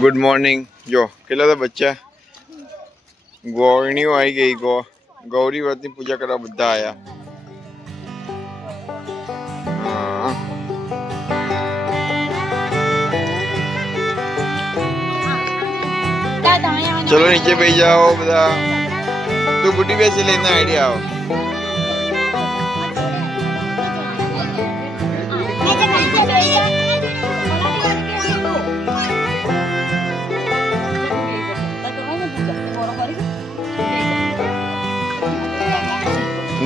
Good morning. जो केला था बच्चा गौरणीओ आई गई गौरी व्रतनी पूजा करवा बधा आया। हाँ। चलो नीचे बैठ जाओ बधा। तू गुड्डी वैसे लेना आइडिया आओ।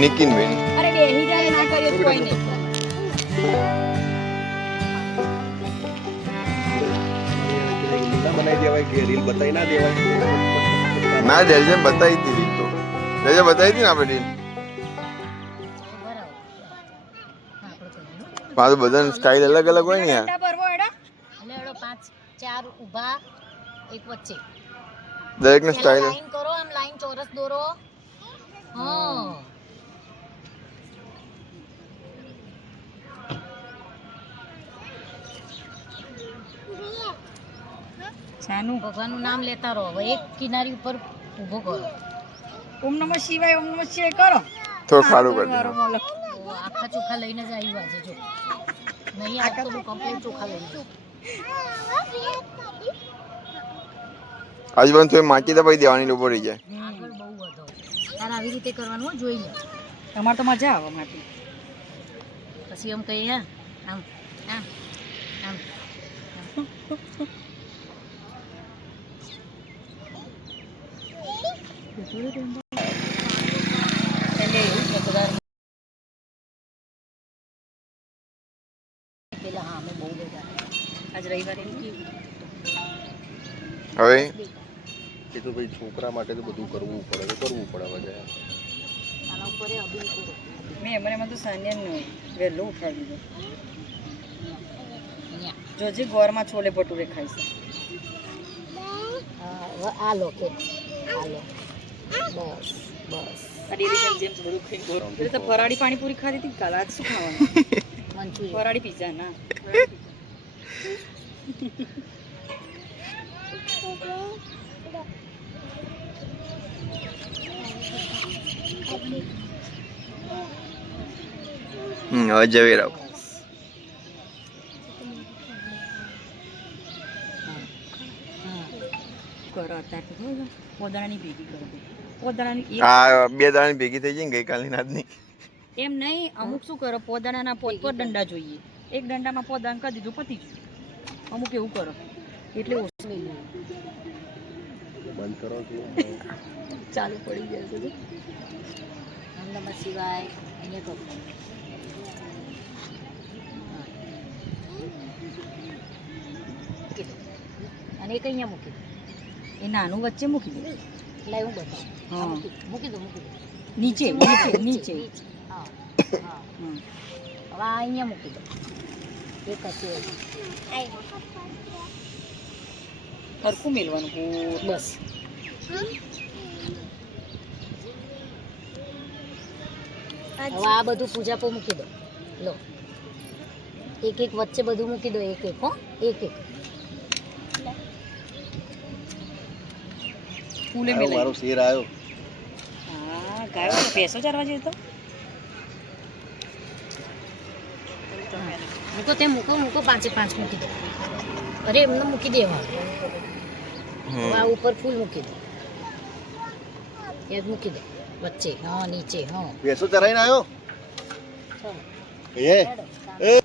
निकिन बेन अरे बेही जाए ना करियो कोई नहीं बनाई देवाय के रील बताई ना देवाय ना जैसे बताई थी रील तो जैसे बताई थी ना આપણે रील પાછું બધાની સ્ટાઇલ અલગ અલગ હોય ને યાર પરવો એડો એટલે એડો 5 4 ઊભા એક વચ્ચે દરેકની સ્ટાઇલ લાઈન કરો આમ લાઈન ચોરસ દોરો હા સાનું ભગવાનનું નામ લેતા રહો હવે એક કિનારી ઉપર ઊભો કરો ઓમ નમઃ શિવાય કરો તો ખાડું કરી દો આખા ચોખા લઈને જ આવ્યું આજે જો નહીં આખા તો કમ્પ્લીટ ચોખા લઈને આજુ બંધ તો માટી દબાઈ દેવાની લોકો રહી જાય આગળ બહુ વધો તાર આવી રીતે કરવાનું જોઈ લે તમારે તો મજા આવે માટી પછી એમ કહીએ આમ આમ આમ આજ રવિવારે હવે એ તો ભાઈ છોકરા માટે તો બધું કરવું પડે હવે આના ઉપર અભિન કરો મેં એમાં તો સાન્યાનું વહેલું ઉઠાડી દીધું જોજી ગોરમાં છોલે ભટુરે ખાઈશ આ લો કે આ લો બસ બસ જેમ બધું ખાઈ એટલે તો ફરાળી પાણીપુરી ખાધી હતી કાલ આજ શું ખાવાનું મંચુરિયન ફરાળી પીઝા ના હવે જવેરાવ કરો અત્યારે તો પોદાણાની ભેગી કરો પોદાણાની આ બે દાણાની ભેગી થઈ જાય ને ગઈકાલની નાદની એમ નહીં અમુક શું કરો પોદાણાના પોત પર દંડા જોઈએ એક દંડામાં પોદાણ કરી દીધું પતી ગયું અમુક એવું કરો એટલે ઓછું બંધ કરો ચાલુ પડી જાય છે ઓમ નમઃ શિવાય અહીંયા કરો અને એક અહીંયા મૂકી દો એ નાનું વચ્ચે મૂકી દે લાઈ હું બતાવું હા મૂકી દો નીચે નીચે હા હા હવે આ અહીંયા મૂકી દો એક હશે સરખું મેળવાનું બસ હવે આ બધું પૂજાપો મૂકી દો લો એક એક વચ્ચે બધું મૂકી દો એક એક હો એક એક ફૂલે આવ્યો મારો શેર આવ્યો હા ગાયો ભેંસો ચારવા જઈએ તો મૂકો તે મૂકો પાંચે પાંચ મૂકી દો અરે એમને મૂકી દેવા આ ઉપર ફૂલ મૂકી દો યાદ મૂકી દો વચ્ચે હા નીચે હા પેસો ચરાઈને આવ્યો ચાલો એ